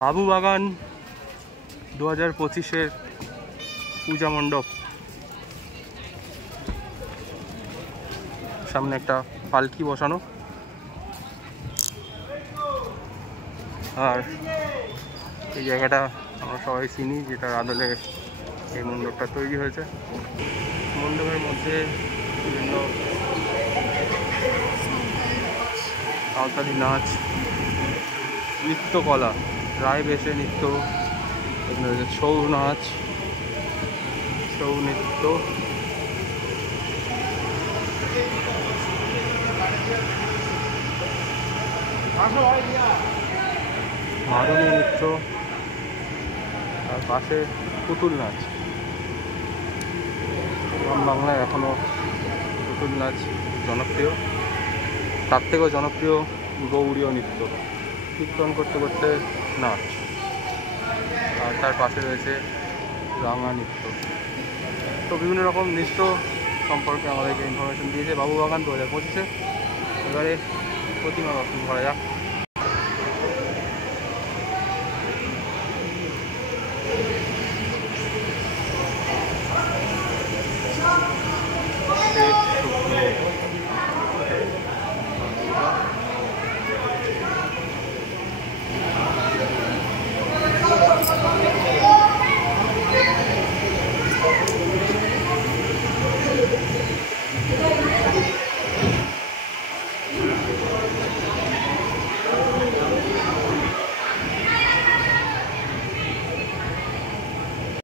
বাবু বাগান 2025-এর পূজা মণ্ডপ। সামনে একটা পালকি বসানো, আর এই জায়গাটা আমরা সবাই চিনি, যেটার আদলে এই মণ্ডপটা তৈরি হয়েছে। মণ্ডপের মধ্যে বিভিন্ন সাঁওতালি নাচ, নৃত্যকলা, রায় বেশে নৃত্য, এখানে রয়েছে ছৌ নাচ, ছৌ নৃত্য, মারুনি নৃত্য, আর পাশে পুতুল নাচ। গ্রাম বাংলায় এখনও পুতুল নাচ জনপ্রিয়, তার থেকেও জনপ্রিয় গৌড়ীয় নৃত্য, কীর্তন করতে করতে নাচ। আর তার পাশে রয়েছে রাঙা নৃত্য। তো বিভিন্ন রকম নৃত্য সম্পর্কে আমাদেরকে ইনফরমেশন দিয়েছে বাবু বাগান 2025-এ। এবারে প্রতিমা দর্শন করা যাক।